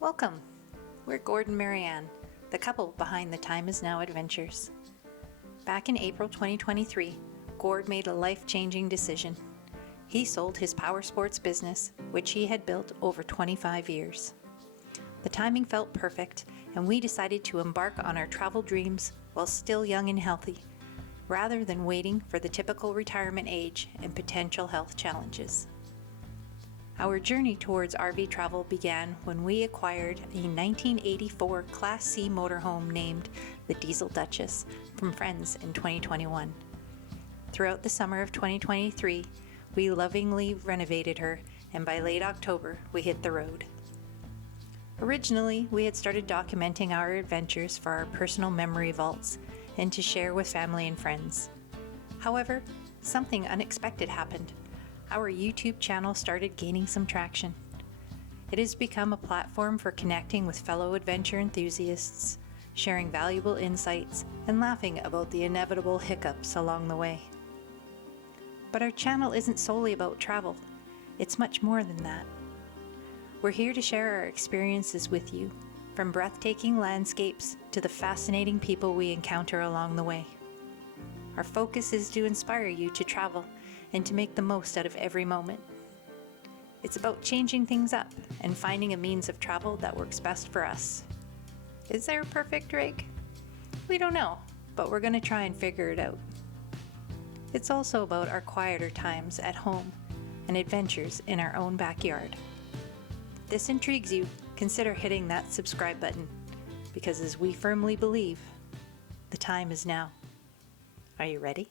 Welcome! We're Gord and Mary-Ann, the couple behind the Time Is Now adventures. Back in April 2023, Gord made a life-changing decision. He sold his power sports business, which he had built over 25 years. The timing felt perfect, and we decided to embark on our travel dreams while still young and healthy, rather than waiting for the typical retirement age and potential health challenges. Our journey towards RV travel began when we acquired a 1984 Class C motorhome named the Diesel Dutchess from friends in 2021. Throughout the summer of 2023, we lovingly renovated her, and by late October, we hit the road. Originally, we had started documenting our adventures for our personal memory vaults and to share with family and friends. However, something unexpected happened. Our YouTube channel started gaining some traction. It has become a platform for connecting with fellow adventure enthusiasts, sharing valuable insights, and laughing about the inevitable hiccups along the way. But our channel isn't solely about travel. It's much more than that. We're here to share our experiences with you, from breathtaking landscapes to the fascinating people we encounter along the way. Our focus is to inspire you to travel and to make the most out of every moment. It's about changing things up and finding a means of travel that works best for us. Is there a perfect rig? We don't know, but we're going to try and figure it out. It's also about our quieter times at home and adventures in our own backyard. If this intrigues you, consider hitting that subscribe button, because as we firmly believe, the time is now. Are you ready?